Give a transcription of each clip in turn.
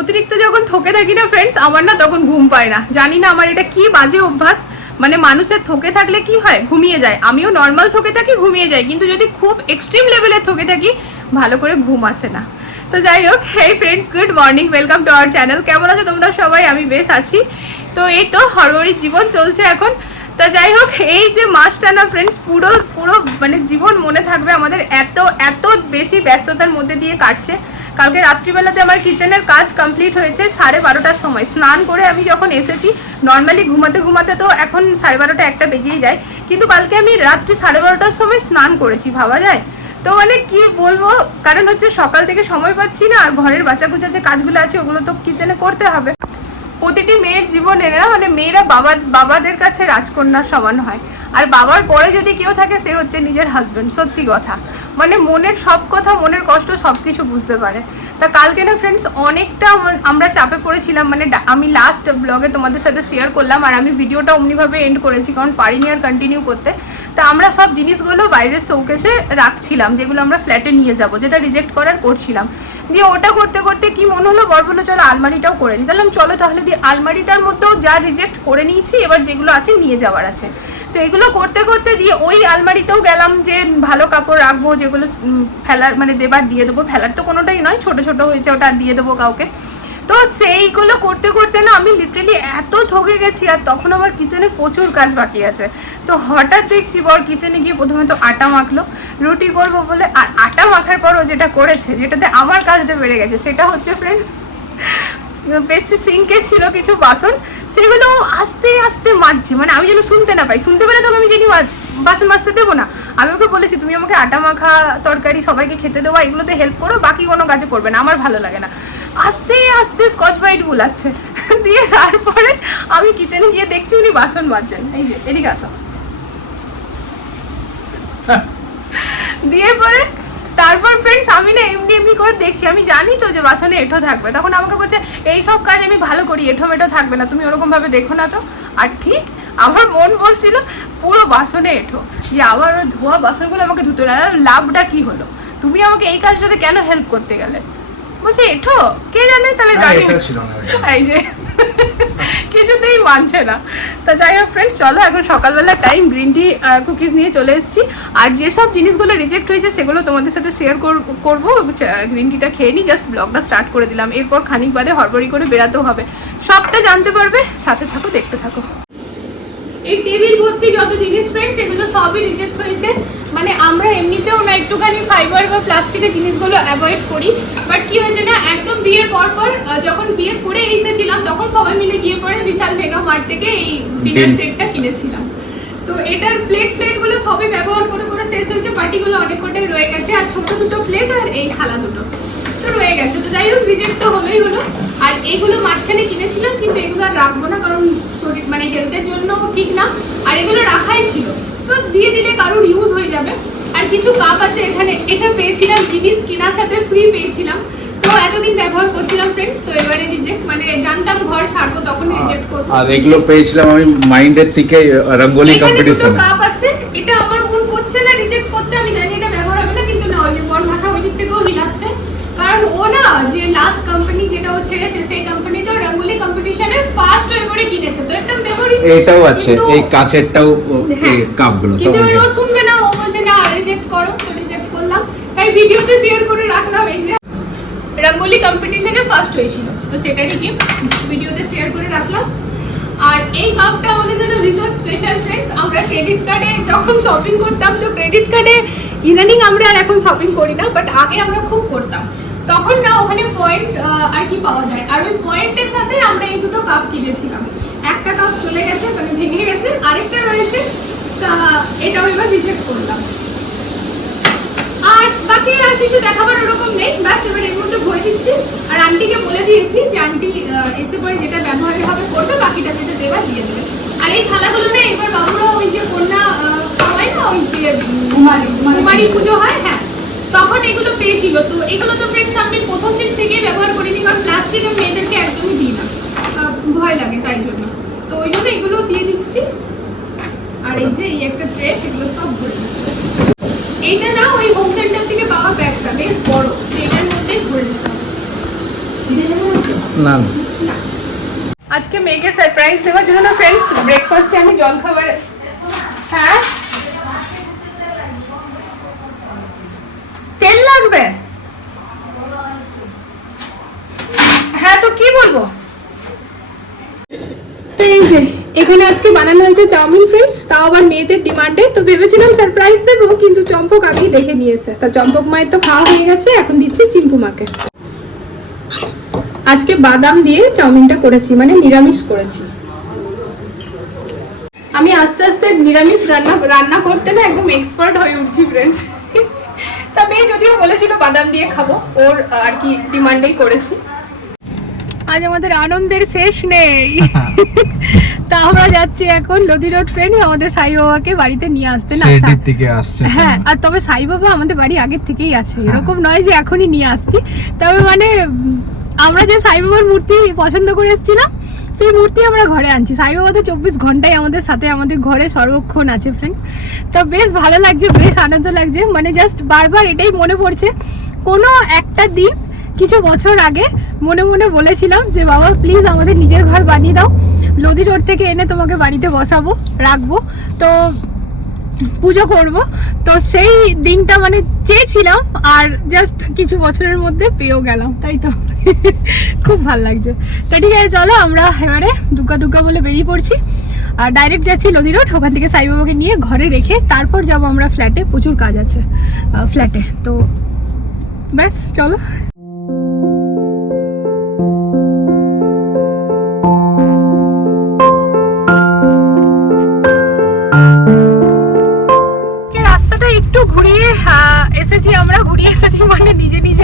অতিরিক্ত যখন থকে থাকি না ফ্রেন্ডস আমার না তখন ঘুম পায় না। জানি না আমার এটা কি বাজে অভ্যাস। মানে মানুষের থকে থাকলে কি হয়? ঘুমিয়ে যায়। আমিও নর্মাল থকে থাকি, ঘুমিয়ে যাই। কিন্তু যদি খুব এক্সট্রিম লেভেলে থকে থাকি, ভালো করে ঘুম আসে না। তো যাই হোক hey friends good morning welcome to our channel কেমন আছো তোমরা সবাই? আমি বেশ আছি। তো এই তো হরবরির জীবন চলছে এখন। তা যাই হোক, এই যে মাসটা না ফ্রেন্ডস পুরো পুরো মানে জীবন মনে থাকবে আমাদের এত এত বেশি ব্যস্ততার মধ্যে দিয়ে কাটছে। কালকে রাত্রিবেলাতে আমার কিচেনের কাজ কমপ্লিট হয়েছে সাড়ে বারোটার সময়। স্নান করে আমি যখন এসেছি নর্মালি ঘুমাতে ঘুমাতে তো এখন সাড়ে বারোটা একটা বেজেই যায়, কিন্তু কালকে আমি রাত্রি সাড়ে বারোটার সময় স্নান করেছি, ভাবা যায়? তো মানে কি বলব? কারণ হচ্ছে সকাল থেকে সময় পাচ্ছি না, আর ঘরের বাচ্চা কুচা যে কাজগুলো আছে, ওগুলো তো কিচেনে করতে হবে। প্রতিটি মেয়ের জীবনে না মানে মেয়েরা বাবা, বাবাদের কাছে রাজকন্যার সমান হয়। আর বাবার পরে যদি কেউ থাকে, সে হচ্ছে নিজের হাজব্যান্ড সত্যি কথা। মানে মনের সব কথা, মনের কষ্ট সব কিছু বুঝতে পারে। তা কালকে না ফ্রেন্ডস অনেকটা আমরা চাপে পড়েছিলাম মানে আমি লাস্ট ব্লগে তোমাদের সাথে শেয়ার করলাম, আর আমি ভিডিওটা অমনিভাবে এন্ড করেছি, কারণ পারিনি আর কন্টিনিউ করতে। তা আমরা সব জিনিসগুলো বাইরের শোকেসে রাখছিলাম, যেগুলো আমরা ফ্ল্যাটে নিয়ে যাব, যেটা রিজেক্ট করার করছিলাম। দিয়ে ওটা করতে করতে কি মনে হলো, বর বলল, চলো আলমারিটাও করে নিই তাহলে চলো তাহলে দিয়ে আলমারিটার মধ্যেও যা রিজেক্ট করে নিয়েছি, এবার যেগুলো আছে নিয়ে যাওয়ার আছে। তো এগুলো করতে করতে দিয়ে ওই আলমারিতেও গেলাম যে, ভালো কাপড় রাখব, যেগুলো ফেলার মানে দেবার দিয়ে দেবো। ফেলার তো কোনোটাই নয়, ছোট ছোট হয়েছে, ওটা দিয়ে দেবো কাউকে। তো সেইগুলো করতে করতে না আমি লিটারেলি এত ঠকে গেছি আর তখন আমার কিচেনে প্রচুর কাজ বাকি আছে। তো হঠাৎ দেখছি বর কিচেনে গিয়ে প্রথমে তো আটা মাখলো, রুটি করব বলে, আর আটা মাখার পরও যেটা করেছে, যেটাতে আমার কাজটা বেড়ে গেছে, সেটা হচ্ছে ফ্রেন্ডস বেশি সিঙ্কে ছিল কিছু বাসন সেগুলো আস্তে আস্তে মাজছে। মানে আমি যেন শুনতে না পাই। শুনতে পেলে তোকে আমি জানি বাসন মাজতে দেবো না। আমি ওকে বলেছি তুমি আমাকে আটা মাখা তরকারি সবাইকে খেতে দেবো এগুলোতে হেল্প করো বাকি কোনো কাজে করবে না। আমার ভালো লাগে না। আস্তে আস্তে স্কচ ব্রাইট বুলাচ্ছে দিয়ে তারপরে আমি কিচেনে গিয়ে দেখছি উনি বাসন মাজছেন। এই যে এদিকে আসো। দিয়ে পরে তারপর ফ্রেন্ডস আমি না এমনি এমনি করে দেখছি। আমি জানি তো যে বাসনে এঁঠো থাকবে। তখন আমাকে বলছে এই সব কাজ আমি ভালো করি এঁঠো মেঠো থাকবে না। তুমি ওরকম ভাবে দেখো না তো। আর ঠিক আমার মন বলছিল পুরো বাসনে এঁঠো। যে আবার ওই ধোয়া বাসনগুলো আমাকে ধুতে না লাভটা কি হলো? তুমি আমাকে এই কাজটাতে কেন হেল্প করতে গেলে? বলছে এঁঠো? কে জানে? তাহলে জানি। এই যে। কিছুতেই মানছে না। তা যাই হোক ফ্রেন্ডস চলো এখন সকালবেলা টাইম গ্রিন টি কুকিজ নিয়ে চলে এসেছি। আর যেসব জিনিসগুলো রিজেক্ট হয়েছে সেগুলো তোমাদের সাথে শেয়ার করব। গ্রিন টিটা খেয়ে নিই জাস্ট ব্লগটা স্টার্ট করে দিলাম। এরপর খানিক বাদে হড়বড়ি করে বেরাতেও হবে। সবটা জানতে পারবে, সাথে থাকো, দেখতে থাকো। এই টেবিল ভর্তি যত জিনিস ফ্রেন্ডস এগুলো সবই রিজেক্ট হয়েছে। মানে আমরা এমনিতেও না একটুখানি ফাইবার বা প্লাস্টিকের জিনিসগুলো অ্যাভয়েড করি। বাট কি হয়েছে না একদম বিয়ের পর পর যখন বিয়ে করে এসেছিলাম তখন সবাই মিলে গিয়ে পরে বিশাল মেগা মার্ট থেকে এই ডিনার সেটটা কিনেছিলাম। তো এটার প্লেট প্লেটগুলো সবই ব্যবহার করে করে শেষ হয়েছে পার্টিগুলো অনেক কটাই রয়ে গেছে। আর ছোট দুটো প্লেট আর এই থালা দুটো। তো রয়ে গেছে। তো যাই হোক রিজেক্ট তো হলোই হলো। আর এইগুলো মাঝখানে কিনেছিলাম কিন্তু এগুলো আর রাখব না কারণ শরীর মানে হেলথের জন্য ঠিক না। আর এগুলো রাখাই ছিল। তো দিয়ে দিলে কারোর ইউজ হয়ে যাবে। আর কিছু কাপ আছে এখানে। এটা পেয়েছিলাম জিনিস কেনার সাথে ফ্রি পেয়েছিলাম। তো এতদিন ব্যবহার করছিলাম ফ্রেন্ডস তো এবারে রিজেক্ট মানে জানতাম ঘর ছাড়বো তখন রিজেক্ট করব। আর এগুলো পেয়েছিলাম আমি মাইন্ডের থেকে রঙ্গোলি কম্পিটিশন কাপ আছে। এটা আমার মন করছে না রিজেক্ট করতে আমি জানি এটা ব্যবহার হবে না কিন্তু না ওই যে বর মাথা ওই দিক থেকেও হিলাচ্ছে কারণ ও না যে লাস্ট কোম্পানি যেটা ও ছেড়েছে সেই কোম্পানিতে রঙ্গোলি কম্পিটিশনে ফার্স্ট হয়ে পড়ে কিনেছে তো একটা মেমোরি এটাও আছে এই কাচেরটাও হ্যাঁ। কাপগুলো কিন্তু ও শুনবে না ও বলছে না রিজেক্ট করো তো রিজেক্ট করলাম। তাই ভিডিওতে শেয়ার করে রাখলাম এই যে রঙ্গোলি কম্পিটিশনে ফার্স্ট হয়েছিল তো সেটারই গিফট ভিডিওতে শেয়ার করে রাখলাম। আর এই কাপটা আমাদের জন্য ভীষণ স্পেশাল ফ্রেন্ডস আমরা ক্রেডিট কার্ডে যখন শপিং করতাম তো ক্রেডিট কার্ডে ইদানিং আমরা আর এখন শপিং করি না বাট আগে আমরা খুব করতাম। তখন না ওখানে পয়েন্ট আর কি পাওয়া যায়? আর ওই পয়েন্টের সাথে আমরা এই দুটো কাপ কিনেছিলাম। একটা কাপ চলে গেছে মানে ভেঙে গেছে আরেকটা রয়েছে তা এটাও এবার রিজেক্ট করলাম। আর বাকি আর কিছু দেখাবার ওরকম নেই ব্যাস এবার এর মধ্যে ভরে দিচ্ছি। আর আন্টিকে বলে দিয়েছি যে আন্টি এসে পরে যেটা ব্যবহারের হবে করবে বাকিটা যেটা দেবার দিয়ে দেবে। আর এই থালাগুলো না এবার বাবুরা ওই যে কন্যা হয় না ওই যে কুমারী কুমারী পুজো। হ্যাঁ তখন এগুলো পেয়েছিল তো এগুলো তো ফ্রেন্ডস আমি প্রথম দিন থেকেই ব্যবহার করিনি কারণ প্লাস্টিক আমি মেয়েদেরকে একদমই দিই না। ভয় লাগে তাই জন্য। তো ওই জন্য এগুলো দিয়ে দিচ্ছি। আর এই যে এই একটা ট্রে এগুলো সব ভরে দিচ্ছি এইটা না ওই হোম সেন্টার থেকে পাওয়া ব্যাগটা বেশ বড়। এটার মধ্যেই ভরে দিতে না আজকে মেয়েকে সারপ্রাইজ দেওয়ার জন্য না ফ্রেন্ডস ব্রেকফাস্টে আমি জল খাবার হ্যাঁ? লাগবে? হ্যাঁ তো কি বলব? এখানে আজকে বানানো হয়েছে চাউমিন ফ্রেন্ডস তাও আবার মেয়েদের ডিমান্ডে। তো ভেবেছিলাম সারপ্রাইজ দেবো, কিন্তু চম্পক আগেই দেখে নিয়েছে। তা চম্পক মায়ের তো খাওয়া হয়ে গেছে, এখন দিচ্ছি চিম্পু মাকে। আজকে বাদাম দিয়ে চাউমিনটা করেছি মানে নিরামিষ করেছি। আমি আস্তে আস্তে নিরামিষ রান্না রান্না করতে না একদম এক্সপার্ট হয়ে উঠছি ফ্রেন্ডস তা মেয়ে যদিও বলেছিল বাদাম দিয়ে খাব ওর আর কি ডিমান্ডেই করেছি। আজ আমাদের আনন্দের শেষ নেই। তা আমরা যাচ্ছি এখন লদি রোড ফ্রেন্ড আমাদের সাই বাবাকে বাড়িতে নিয়ে আসতে না আসছে হ্যাঁ আর তবে সাই বাবা আমাদের বাড়ি আগের থেকেই আছে। এরকম নয় যে এখনই নিয়ে আসছি। তবে মানে আমরা যে সাই বাবার মূর্তি পছন্দ করে এসেছিলাম সেই মূর্তি আমরা ঘরে আনছি। সাই বাবা তো চব্বিশ ঘন্টাই আমাদের সাথে আমাদের ঘরে সর্বক্ষণ আছে ফ্রেন্ডস তো বেশ ভালো লাগছে, বেশ আনন্দ লাগছে। মানে জাস্ট বারবার এটাই মনে পড়ছে। কোনো একটা দিন, কিছু বছর আগে মনে মনে বলেছিলাম যে, বাবা প্লিজ আমাদের নিজের ঘর বানিয়ে দাও। লদি রোড থেকে এনে তোমাকে বাড়িতে বসাবো, রাখব। তো পুজো করব। তো সেই দিনটা মানে চেয়েছিলাম, আর জাস্ট কিছু বছরের মধ্যে পেয়েও গেলাম, তাই তো? খুব ভালো লাগছে। তা ঠিক আছে, চলো আমরা এবারে দুর্গা দুর্গা বলে বেরিয়ে পড়ছি। আর ডাইরেক্ট যাচ্ছি লদি রোড ওখান থেকে সাইবাবাকে নিয়ে ঘরে রেখে তারপর যাব আমরা ফ্ল্যাটে প্রচুর কাজ আছে ফ্ল্যাটে তো ব্যাস, চলো।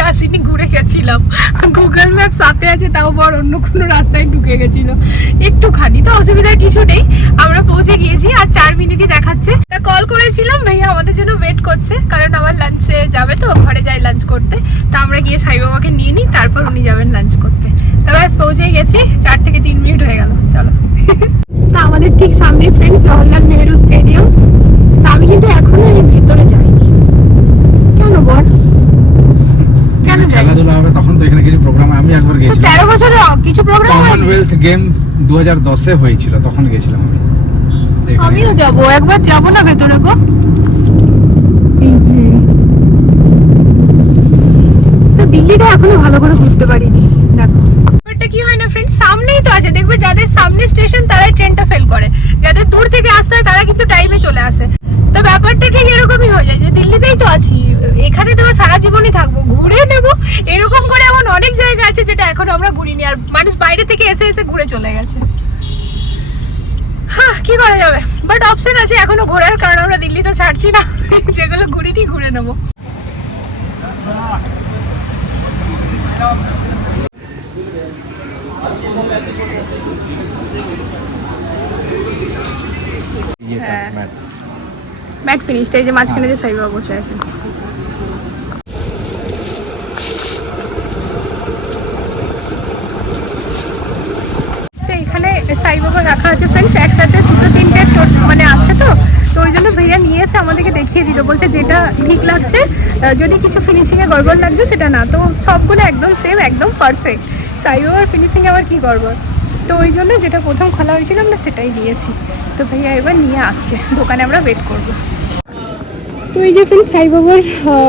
নিজে আসিনি, ঘুরে গেছিলাম। গুগল ম্যাপ সাথে আছে, তাও বড়, অন্য কোনো রাস্তায় ঢুকে গেছিল। একটুখানি, তো অসুবিধা কিছু নেই। আমরা পৌঁছে গিয়েছি, আর চার মিনিটই দেখাচ্ছে। তা কল করেছিলাম, ভাইয়া আমাদের জন্য ওয়েট করছে, কারণ আবার লাঞ্চে যাবে তো, ঘরে যাই লাঞ্চ করতে। তা আমরা গিয়ে সাইবাবাকে নিয়ে নিই, তারপর উনি যাবেন লাঞ্চ করতে। তা ব্যাস, পৌঁছেই গেছি চার থেকে তিন মিনিট হয়ে গেল চলো তা আমাদের ঠিক সামনে ফ্রেন্ডস জওয়াহরলাল নেহেরু স্টেডিয়াম তা আমি কিন্তু এখনও এর ভেতরে যাইনি কেন বল কেন যাই খেলাধুলা হবে তখন তো এখানে কিছু প্রোগ্রাম আমি একবার তো গেছিলাম তেরো বছরে কিছু প্রোগ্রাম কমনওয়েলথ গেম দু হাজার দশে হয়েছিল তখন গেছিলাম আমি। আমিও যাব একবার যাব না ভেতরে গো। এই যে। তো দিল্লিটা এখনও ভালো করে ঘুরতে পারিনি দেখো। ব্যাপারটা কি হয় না ফ্রেন্ড সামনেই তো আছে। দেখবে যাদের সামনে স্টেশন তারাই ট্রেনটা ফেল করে। যাদের দূর থেকে আসতে হয় তারা কিন্তু টাইমে চলে আসে। তো ব্যাপারটা ঠিক এরকমই হয়ে যায়, যে দিল্লিতেই তো আছি, এখানে তো সারা জীবনই থাকব, ঘুরে নেব, এরকম করে এমন অনেক জায়গা আছে যেটা এখন আমরা ঘুরিনি, আর মানুষ বাইরে থেকে এসে এসে ঘুরে চলে গেছে। হ্যাঁ কি করা যাবে? বাট অপশন আছে এখনও ঘোরার, কারণ আমরা দিল্লি তো ছাড়ছি না, যেগুলো ঘুরিনি ঘুরে নেব। ম্যাট ফিনিশটা এই যে মাঝখানে যে সাইবাবা বসে আছে। তো এখানে সাইবাবা রাখা আছে ফ্রেন্ডস একসাথে দুটো তিনটে মানে আছে তো তো ওই জন্য ভাইয়া নিয়ে এসে আমাদেরকে দেখিয়ে বলছে যেটা ঠিক লাগছে যদি কিছু ফিনিশিংয়ে গড়বড় লাগছে সেটা না। তো সবগুলো একদম সেম একদম পারফেক্ট সাইবাবার ফিনিশিং আবার কি গড়বড়? তো ওই জন্য যেটা প্রথম খোলা হয়েছিল আমরা সেটাই দিয়েছি। তো ভাইয়া এবার নিয়ে আসছে দোকানে আমরা ওয়েট করব। তো এই যে ফ্রেন্ড সাই বাবার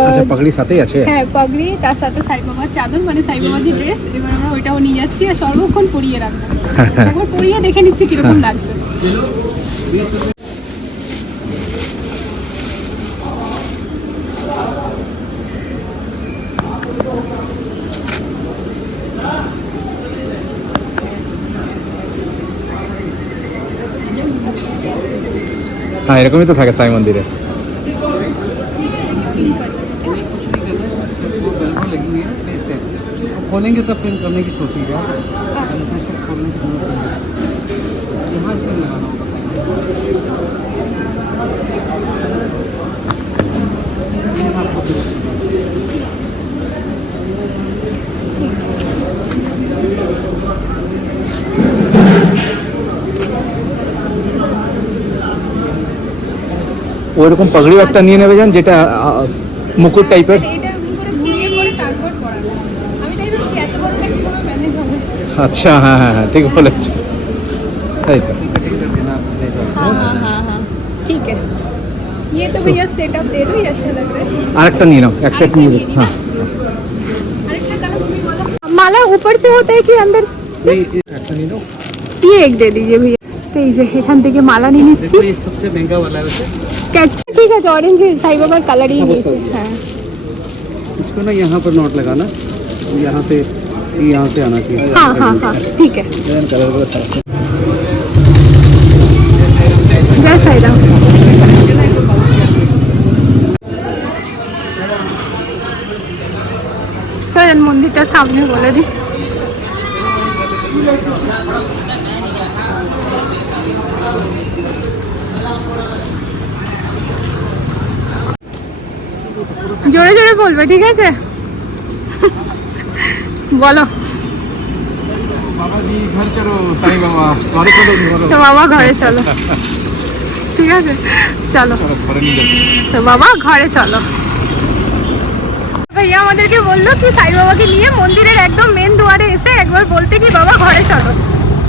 আচ্ছা পাগড়ি সাথেই আছে। হ্যাঁ পাগড়ি তার সাথে সাই বাবার চাদর মানে সাই বাবার যে ড্রেস এবার আমরা ওইটাও নিয়ে যাচ্ছি আর সর্বক্ষণ পরিয়ে রাখব। একবার পরিয়ে দেখে নিচ্ছি কীরকম লাগছে। হ্যাঁ এরকমই তো থাকে সাই মন্দিরে। खोलेंगे तब प्रिंट करने की सोचेंगे आप इसको खोलने की जरूरत नहीं है यहाँ इस पर लगाना होगा ওইরকম পাগড়িও একটা নিয়ে নেবে যান যেটা আহ, মুকুট টাইপের আচ্ছা হ্যাঁ হ্যাঁ হ্যাঁ ঠিক বলেছো তাই তো हाँ हाँ हाँ हाँ ठीक है ये तो भैया सेटअप दे दो ये अच्छा लग रहा है আরেকটা নিয়ে নাও এক সেট নিয়ে নাও। হ্যাঁ अरेक्टा कलर तुम्हें बोलो माला ऊपर से होता है कि अंदर से একটা নিয়ে নাও ये एक दे दीजिए भैया তো এই যে এখান থেকে মালা নিয়ে নিচ্ছি देखो ये सबसे महंगा वाला है वैसे ক্যাচ- ঠিক আছে অরেঞ্জ সাই বাবার কালারই हाँ, নিয়েছি बस हो गया। হ্যাঁ इसको ना यहाँ पर नोट लगाना यहाँ पे ये यहाँ पे आना चाहिए हाँ हाँ हाँ ठीक है कलर को अच्छा জয় সাইরাম চলেন মন্দিরটার সামনে বলে দিই জোরে জোরে বলবে ঠিক আছে বলো। তো বাবা ঘরে চলো। ঠিক আছে চলো। তো বাবা ঘরে চলো। ভাইয়া আমাদেরকে বলল কি সাই বাবাকে নিয়ে মন্দিরের একদম মেন দুয়ারে এসে একবার বলতে কি বাবা ঘরে চলো।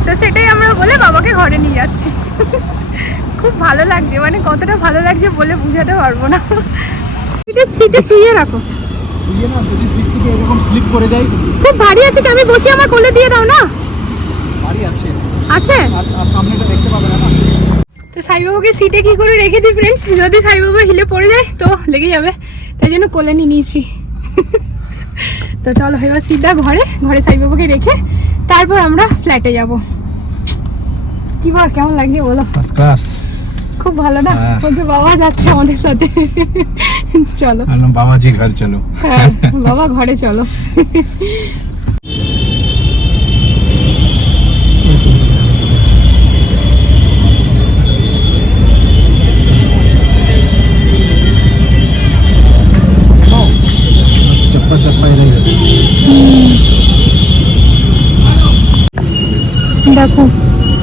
তো সেটাই আমরা বলে বাবাকে ঘরে নিয়ে যাচ্ছি। খুব ভালো লাগছে মানে কতটা ভালো লাগছে বলে বুঝাতে পারব না। সিটে শুয়ে রাখো। ইয়ে খুব ভারী আছে তো আমি বসি আমার কোলে দিয়ে দাও না। আছে। তো সাইবাবাকে সিটে কি করে রেখে দিই ফ্রেন্ডস যদি সাইবাবা হিলে পড়ে যায় তো লেগে যাবে। তাই জন্য কোলে নিয়ে নিয়েছি। তো চলো এবার সিধা ঘরে। ঘরে সাইবাবাকে রেখে তারপর আমরা ফ্ল্যাটে যাব। কি বল কেমন লাগছে বলো? ফার্স্ট ক্লাস খুব ভালো না। বলছে বাবা যাচ্ছে আমাদের সাথে। চলো বাবাজি ঘর চলো হ্যাঁ বাবা ঘরে চলো দেখো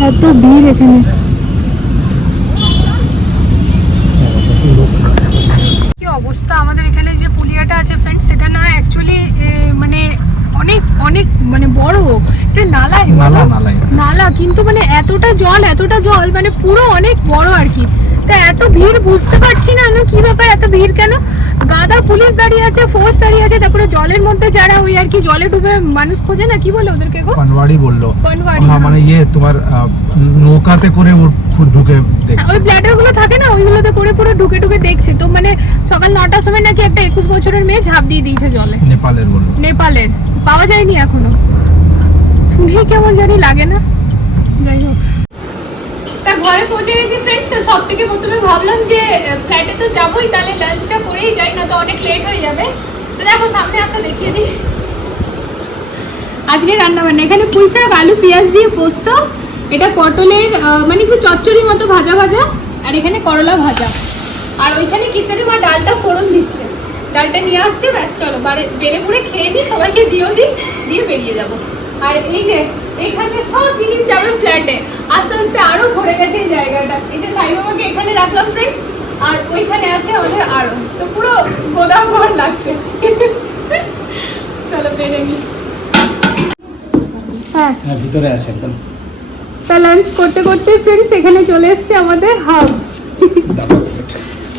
এত ভিড় এখানে অনেক অনেক মানে বড় এটা নালা নালা নালা কিন্তু মানে এতটা জল এতটা জল মানে পুরো অনেক বড় আর কি। তা এত ভিড় বুঝতে পারছি না আমি কি ব্যাপার এত ভিড় কেন? গাদা পুলিশ দাঁড়িয়ে আছে ফোর্স দাঁড়িয়ে আছে তারপরে জলের মধ্যে যারা ওই আর কি জলে ডুবে মানুষ খোঁজে না? কি বলে ওদেরকে গো? পানওয়াড়ি বলল। পানওয়াড়ি, মানে ইয়ে তোমার নৌকাতে করে ঢুকে হ্যাঁ, ওই ব্ল্যাডারগুলো থাকে না ওইগুলোতে করে পুরো ঢুকে ঢুকে দেখছে। তো মানে সকাল নটার সময় নাকি একটা একুশ বছরের মেয়ে ঝাঁপ দিয়ে দিয়েছে জলে। নেপালের বলল। নেপালের। পাওয়া যায়নি এখনও। শুনেই কেমন জানি লাগে না। যাই হোক। তা ঘরে পৌঁছে গেছি ফ্রেন্ডস তো সব থেকে প্রথমে ভাবলাম যে ফ্ল্যাটে তো যাবোই, তাহলে লাঞ্চটা করেই যাই না তো অনেক লেট হয়ে যাবে। তো দেখো, সামনে আসো, দেখিয়ে দিই। আজকে রান্না বান্না এখানে পুঁই শাক, আলু, পেঁয়াজ দিয়ে পোস্ত, এটা পটলের মানে একটু চচ্চড়ি মতো ভাজা ভাজা, আর এখানে করলা ভাজা। আর ওইখানে কিচেনে মা ডালটা ফোড়ন দিচ্ছে। ডালটা নিয়ে আসছে ব্যাস চলো বাড়ি বেড়ে পড়ে খেয়ে দিই সবাইকে দিয়েও দিই দিয়ে বেরিয়ে যাব। আর এই যে এখানে সব জিনিস যাবে ফ্ল্যাটে আস্তে আস্তে আরও ভরে গেছে এই জায়গাটা। এই যে সাইবাবাকে এখানে রাখলাম ফ্রেন্ডস আর ওইখানে আছে আমাদের আরও তো পুরো গোদাম ঘর লাগছে। চলো বেড়ে নিই হ্যাঁ। হ্যাঁ ভিতরে আছে একদম। তা লাঞ্চ করতে করতে ফ্রেন্ডস এখানে চলে এসছে আমাদের হাব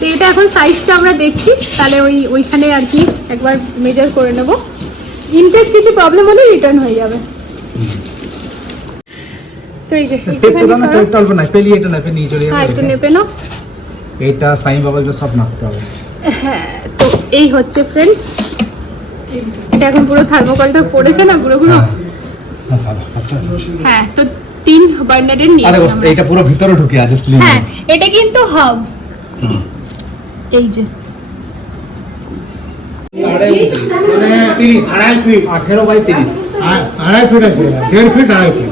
তো এটা এখন সাইজটা আমরা দেখছি তাহলে ওই ওইখানে আর কি একবার মেজার করে নেব। ইনকেস কিছু প্রবলেম হলে রিটার্ন হয়ে যাবে। তো এই যে এটা না নিয়ে চলে হ্যাঁ একটু নেপে নাও। এইটা সাই বাবা এগুলো সব মাখতে হবে। হ্যাঁ তো এই হচ্ছে ফ্রেন্ডস এটা এখন পুরো থার্মোকলটা পড়েছে না গুঁড়ো গুঁড়ো? হ্যাঁ ক্লাস হ্যাঁ তো তিন বার্নারের নিয়ে বস পুরো ভিতরে ঢুকে আছে হ্যাঁ এটা কিন্তু হাব এই যে। তিরিশ আড়াই ফিট আঠেরো বাই তিরিশ। আ- আড়াই ফিট আছে দেড় ফিট আড়াই ফিট